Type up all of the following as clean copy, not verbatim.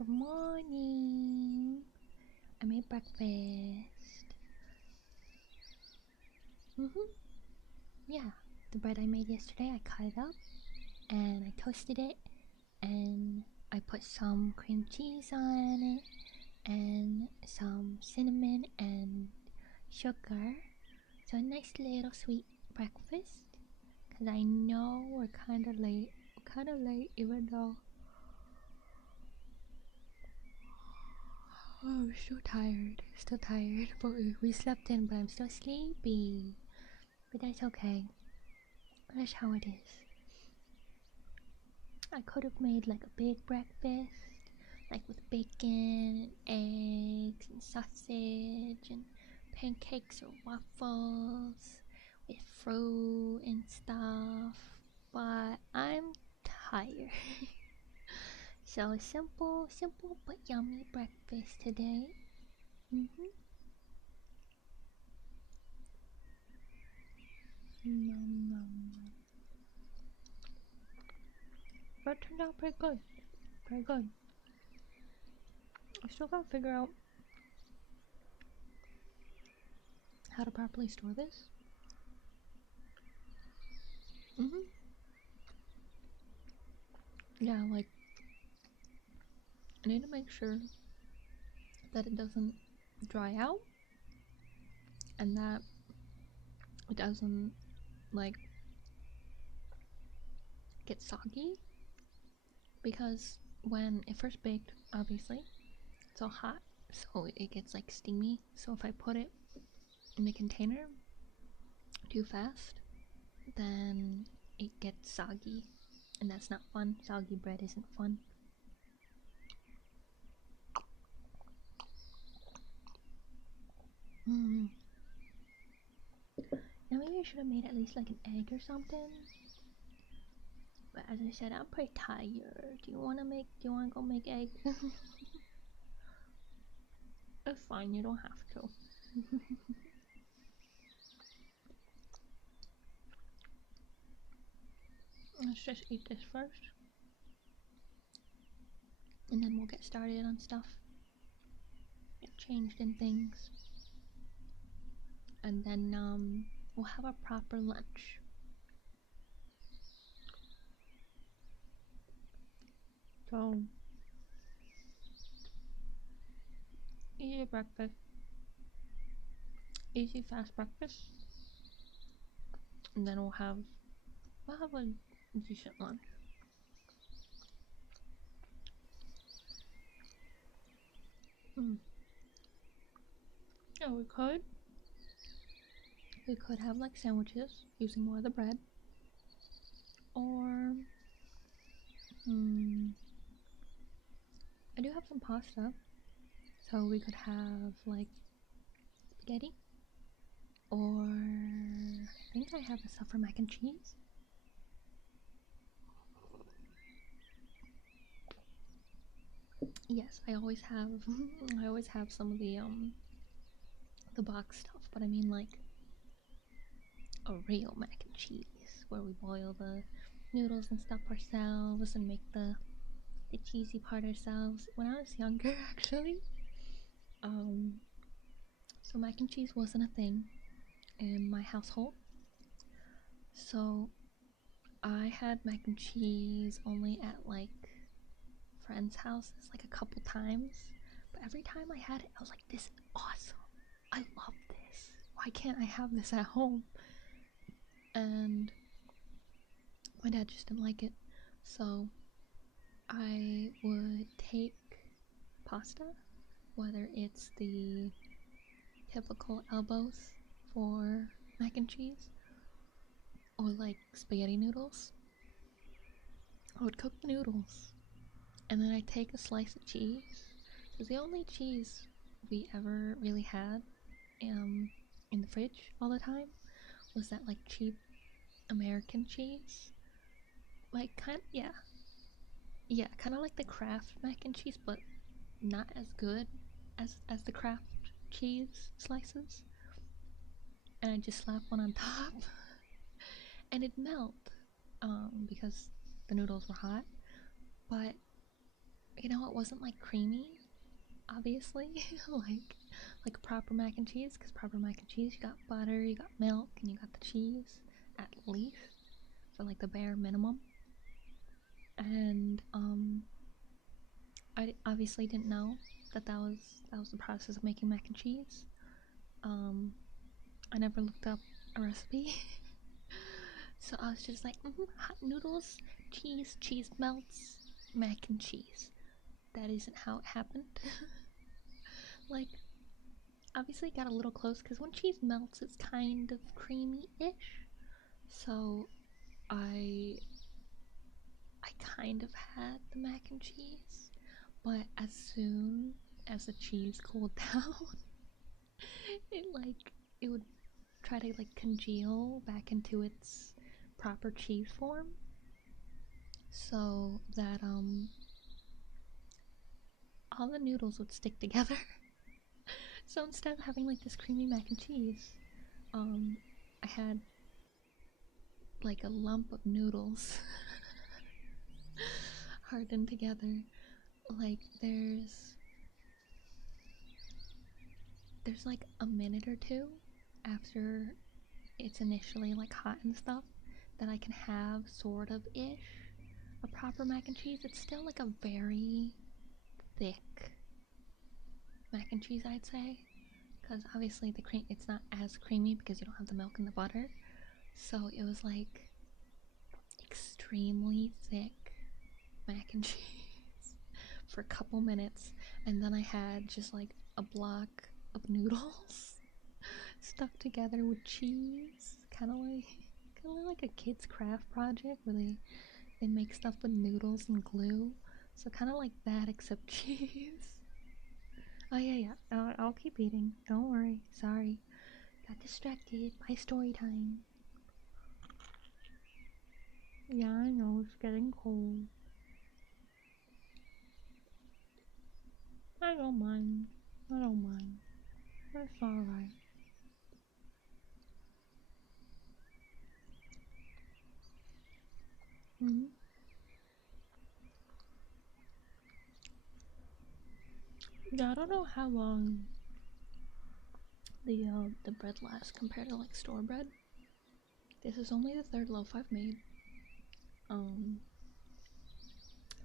Good morning. I made breakfast. Yeah, the bread I made yesterday, I cut it up and I toasted it and I put some cream cheese on it and some cinnamon and sugar. So a nice little sweet breakfast. Cause I know we're kinda late. Even though I'm still tired, but we slept in, but I'm still sleepy. But that's okay. That's how it is. I could have made like a big breakfast, like with bacon and eggs and sausage and pancakes or waffles with fruit and stuff, but I'm tired. So simple but yummy breakfast today. Nom, nom. But it turned out pretty good. Pretty good. I still gotta figure out how to properly store this. Yeah, like, I need to make sure that it doesn't dry out and that it doesn't, like, get soggy. Because when it first baked, obviously, it's all hot, so it gets, like, steamy. So if I put it in the container too fast, then it gets soggy. And that's not fun. Soggy bread isn't fun. Now maybe I should have made at least like an egg or something. But as I said, I'm pretty tired. Do you wanna go make egg? It's fine, you don't have to. Let's just eat this first. And then we'll get started on stuff. Get changed in things. And then we'll have a proper lunch. So easy breakfast. Easy fast breakfast. And then we'll have a decent lunch. Yeah, we could have like sandwiches using more of the bread. Or I do have some pasta. So we could have like spaghetti. Or I think I have a stuff for mac and cheese. Yes, I always have I always have some of the box stuff, but I mean like a real mac and cheese where we boil the noodles and stuff ourselves and make the cheesy part ourselves. When I was younger actually, so mac and cheese wasn't a thing in my household. So I had mac and cheese only at like friends' houses like a couple times, but every time I had it I was like, this is awesome, I love this, why can't I have this at home? And my dad just didn't like it, so I would take pasta, whether it's the typical elbows for mac and cheese or like spaghetti noodles. I would cook the noodles and then I'd take a slice of cheese. Because the only cheese we ever really had in the fridge all the time was that like cheap American cheese. Like kind of like the Kraft mac and cheese, but not as good as the Kraft cheese slices. And I just slap one on top and it'd melt because the noodles were hot, but you know, it wasn't like creamy, obviously, like proper mac and cheese, because proper mac and cheese, you got butter, you got milk, and you got the cheese, at least, for like the bare minimum. And I obviously didn't know that was the process of making mac and cheese. I never looked up a recipe. So I was just like, hot noodles, cheese melts, mac and cheese. That isn't how it happened. Like, obviously got a little close because when cheese melts, it's kind of creamy-ish. So I kind of had the mac and cheese, but as soon as the cheese cooled down, it would try to like congeal back into its proper cheese form, so that all the noodles would stick together. So instead of having like this creamy mac and cheese, I had like a lump of noodles hardened together. Like there's like a minute or two after it's initially like hot and stuff that I can have sort of ish a proper mac and cheese. It's still like a very thick mac and cheese, I'd say, because obviously the cream, it's not as creamy because you don't have the milk and the butter. So it was like extremely thick mac and cheese for a couple minutes, and then I had just like a block of noodles stuck together with cheese, kind of like a kid's craft project where they make stuff with noodles and glue. So kind of like that, except cheese. Oh yeah. I'll keep eating. Don't worry. Sorry, got distracted by story time. Yeah, I know it's getting cold. I don't mind. That's alright. Yeah, I don't know how long the bread lasts compared to like store bread. This is only the third loaf I've made.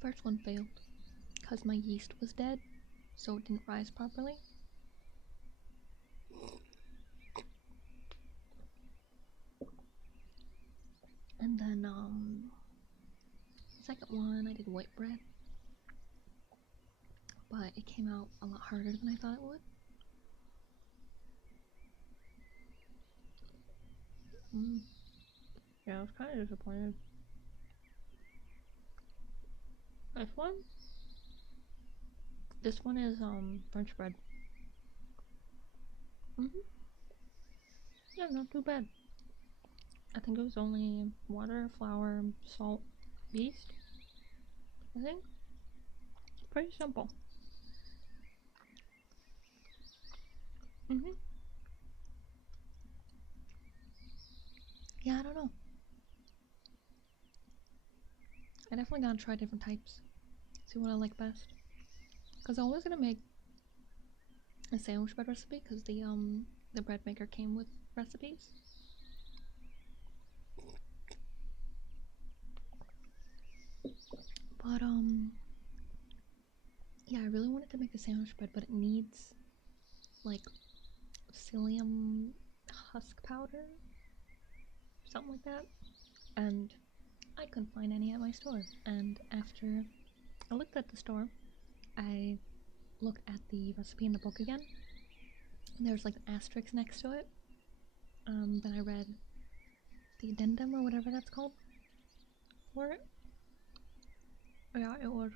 First one failed because my yeast was dead, so it didn't rise properly. And then second one I did white bread, but it came out a lot harder than I thought it would. Yeah, I was kind of disappointed. This one is French bread. Yeah, not too bad. I think it was only water, flour, salt, yeast, I think. Pretty simple. Yeah, I don't know. I definitely gotta try different types. See what I like best. Cause I was gonna make a sandwich bread recipe because the bread maker came with recipes. But yeah, I really wanted to make the sandwich bread, but it needs like psyllium husk powder, something like that, and I couldn't find any at my store. And after I looked at the store, I looked at the recipe in the book again, and there's like an asterisk next to it. Then I read the addendum or whatever that's called for it. Yeah, it was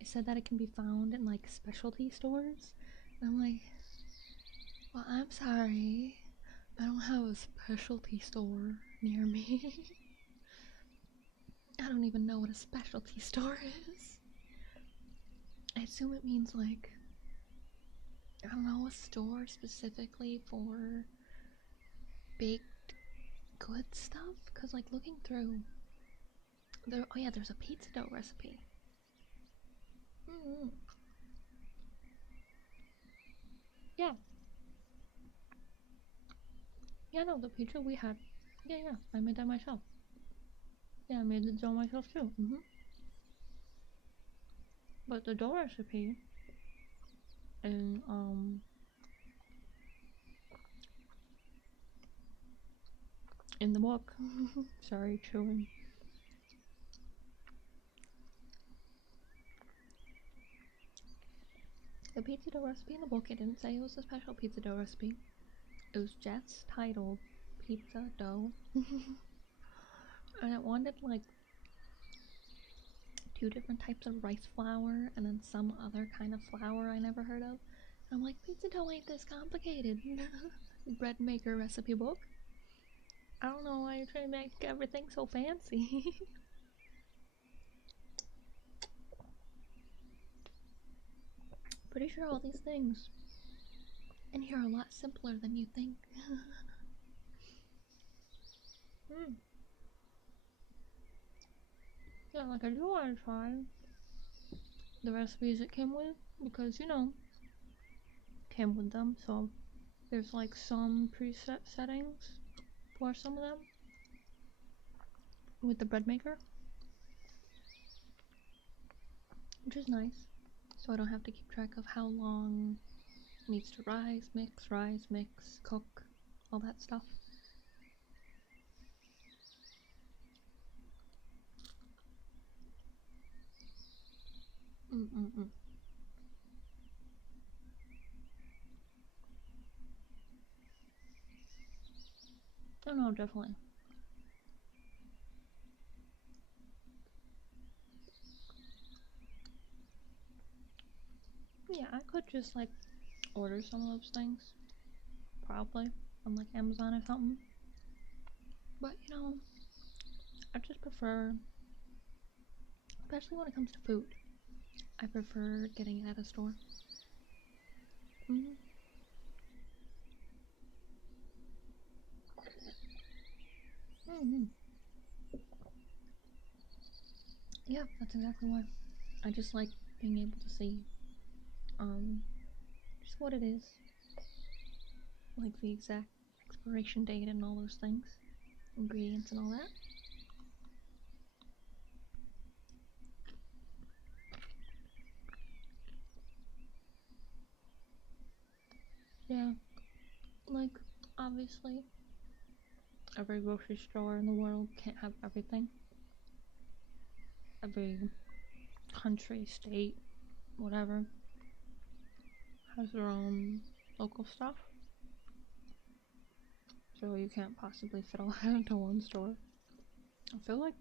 it said that it can be found in like specialty stores. And I'm like, well, I'm sorry, I don't have a specialty store near me. I don't even know what a specialty store is. I assume it means like, I don't know, a store specifically for baked good stuff? Cause like looking through there, oh yeah, there's a pizza dough recipe. Mm-hmm. Yeah. Yeah, no, the pizza we had. Yeah, I made that myself. Yeah, I made the dough myself too. But the dough recipe in in the book. Sorry, chewing. The pizza dough recipe in the book, it didn't say it was a special pizza dough recipe. It was just titled pizza dough. And it wanted like 2 different types of rice flour and then some other kind of flour I never heard of. And I'm like, pizza dough ain't this complicated. Bread maker recipe book. I don't know why you're trying to make everything so fancy. Pretty sure all these things in here are a lot simpler than you think. Yeah, like I do want to try the recipes it came with because, you know, came with them, so there's like some preset settings for some of them with the bread maker, which is nice, so I don't have to keep track of how long it needs to rise, mix, cook, all that stuff. Oh no, definitely. Yeah, I could just like order some of those things, probably, on like Amazon or something. But you know, I just prefer, especially when it comes to food, I prefer getting it at a store. Yeah, that's exactly why. I just like being able to see, just what it is, like the exact expiration date and all those things, ingredients and all that. Yeah, like, obviously, every grocery store in the world can't have everything. Every country, state, whatever, has their own local stuff. So you can't possibly fit all that into one store. I feel like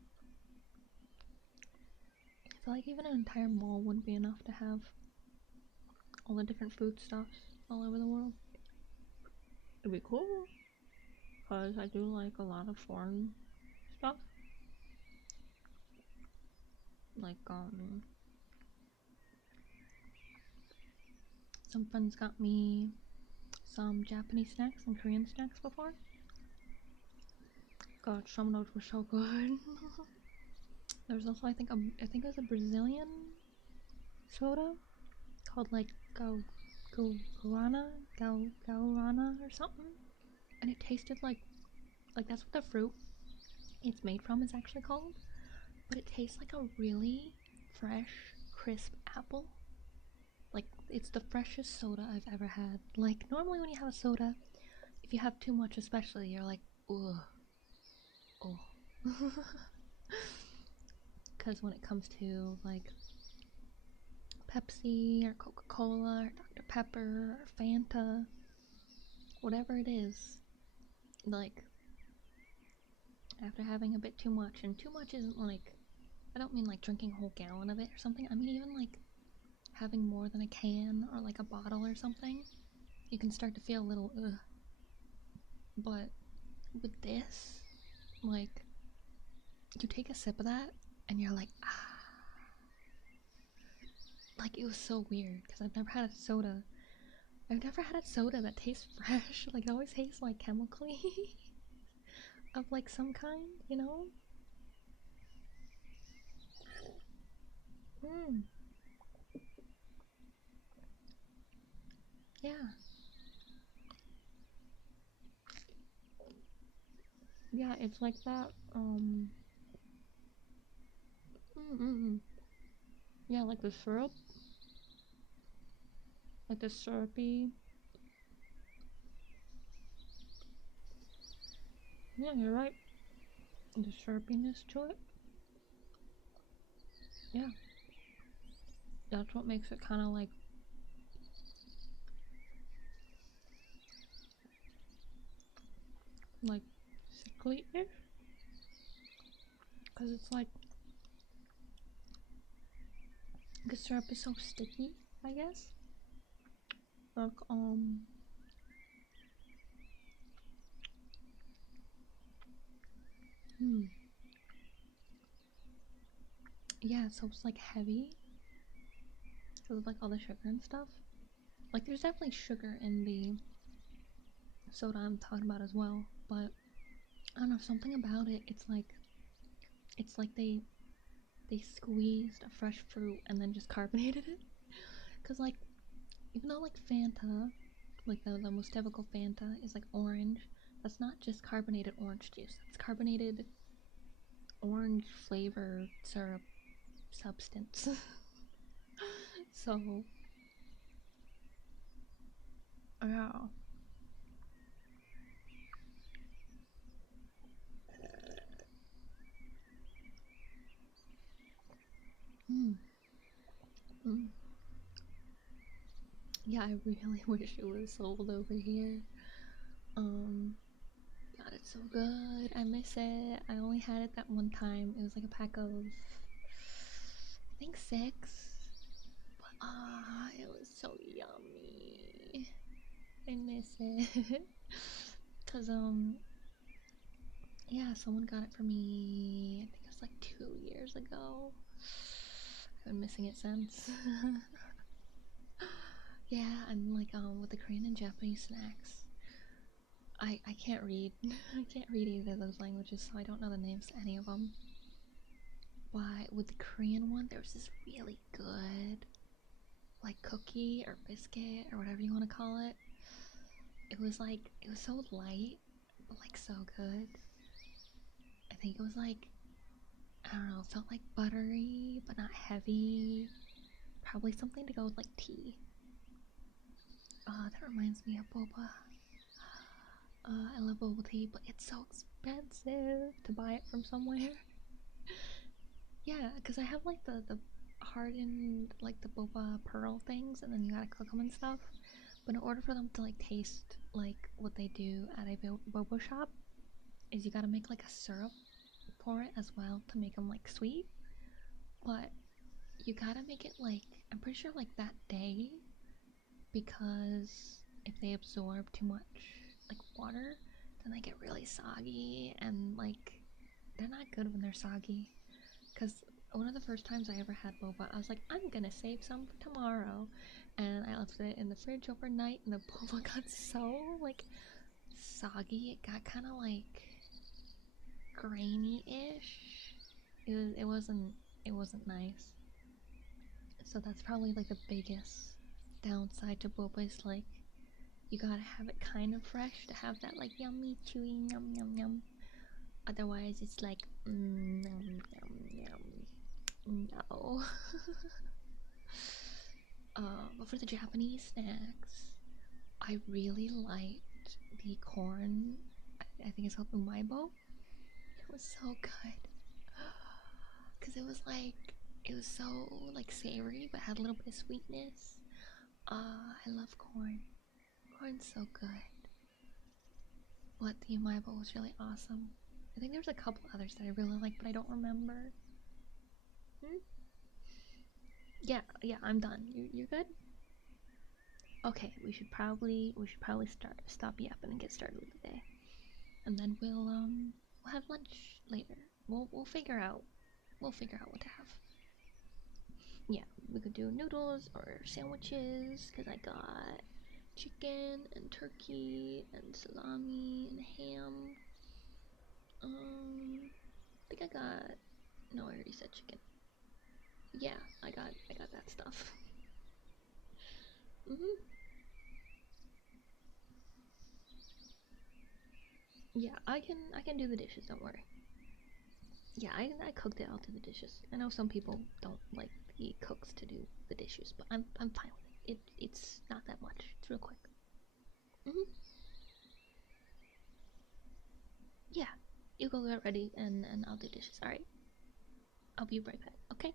even an entire mall wouldn't be enough to have all the different foodstuffs all over the world. It'd be cool, because I do like a lot of foreign stuff. Like, some friends got me some Japanese snacks and Korean snacks before. God, some of those were so good. There was also, I think it was a Brazilian soda called like Guarana or something, and it tasted like that's what the fruit it's made from is actually called, but it tastes like a really fresh, crisp apple. Like, it's the freshest soda I've ever had. Like, normally when you have a soda, if you have too much especially, you're like, ugh, oh. Because when it comes to like Pepsi or Coca-Cola or Dr. Pepper or Fanta, whatever it is, like, after having a bit too much, and too much isn't like, I don't mean like drinking a whole gallon of it or something, I mean even like having more than a can or like a bottle or something, you can start to feel a little ugh. But with this, like, you take a sip of that and you're like, ah. Like, it was so weird because I've never had a soda that tastes fresh. Like, it always tastes like chemically of like some kind, you know? Yeah. Yeah, it's like that, yeah, like the syrup. Like the syrupy. Yeah, you're right. The syrupiness to it. Yeah. That's what makes it kind of like sickly-ish. Because it's like, the syrup is so sticky, I guess. Like, yeah, so it's like heavy. Because of like all the sugar and stuff. Like, there's definitely sugar in the soda I'm talking about as well. But, I don't know, something about it, it's like they squeezed a fresh fruit and then just carbonated it. Because, like, even though, like, Fanta, like, the most typical Fanta is, like, orange, that's not just carbonated orange juice. It's carbonated orange flavor syrup substance. So, yeah. Mm. Mm. Yeah, I really wish it was sold over here. Um, God, it's so good. I miss it. I only had it that one time. It was like a pack of, I think 6. But it was so yummy. I miss it. Cause yeah, someone got it for me. I think it was like 2 years ago. I've been missing it since. Yeah, and like with the Korean and Japanese snacks, I can't read. I can't read either of those languages, so I don't know the names to any of them. But with the Korean one, there was this really good like cookie or biscuit or whatever you want to call it. It was like, it was so light, but like so good. I think it was like, I don't know, it felt like buttery but not heavy. Probably something to go with like tea. That reminds me of boba. I love bubble tea, but it's so expensive to buy it from somewhere. Yeah, because I have like the hardened like the boba pearl things, and then you gotta cook them and stuff. But in order for them to like taste like what they do at a boba shop, is you gotta make like a syrup for it as well to make them like sweet. But you gotta make it like, I'm pretty sure like that day, because if they absorb too much like water, then they get really soggy, and like they're not good when they're soggy. Because one of the first times I ever had boba, I was like, I'm gonna save some for tomorrow, and I left it in the fridge overnight, and the boba got so like soggy. It got kind of like grainy-ish. It wasn't nice. So that's probably like the biggest downside to boba, is like you gotta have it kind of fresh to have that like yummy chewy yum yum yum. Otherwise it's like yum yum yum. No. But for the Japanese snacks, I really liked the corn. I think it's called umaibo. It was so good. Cause it was so like savory, but had a little bit of sweetness. I love corn. Corn's so good. But the umaibo was really awesome. I think there's a couple others that I really like, but I don't remember. Hmm? Yeah, yeah, I'm done. You're good. Okay, we should probably stop yapping and get started with the day, and then we'll have lunch later. We'll figure out what to have. Yeah, we could do noodles or sandwiches, because I got chicken and turkey and salami and ham. I think I got, no, I already said chicken. Yeah, I got that stuff. Mhm. Yeah, I can do the dishes. Don't worry. Yeah, I cooked it. I'll do the dishes. I know some people don't like the cooks to do the dishes, but I'm fine with it. It's not that much. It's real quick. Mhm. Yeah, you go get ready and I'll do dishes. All right. I'll be right back. Okay.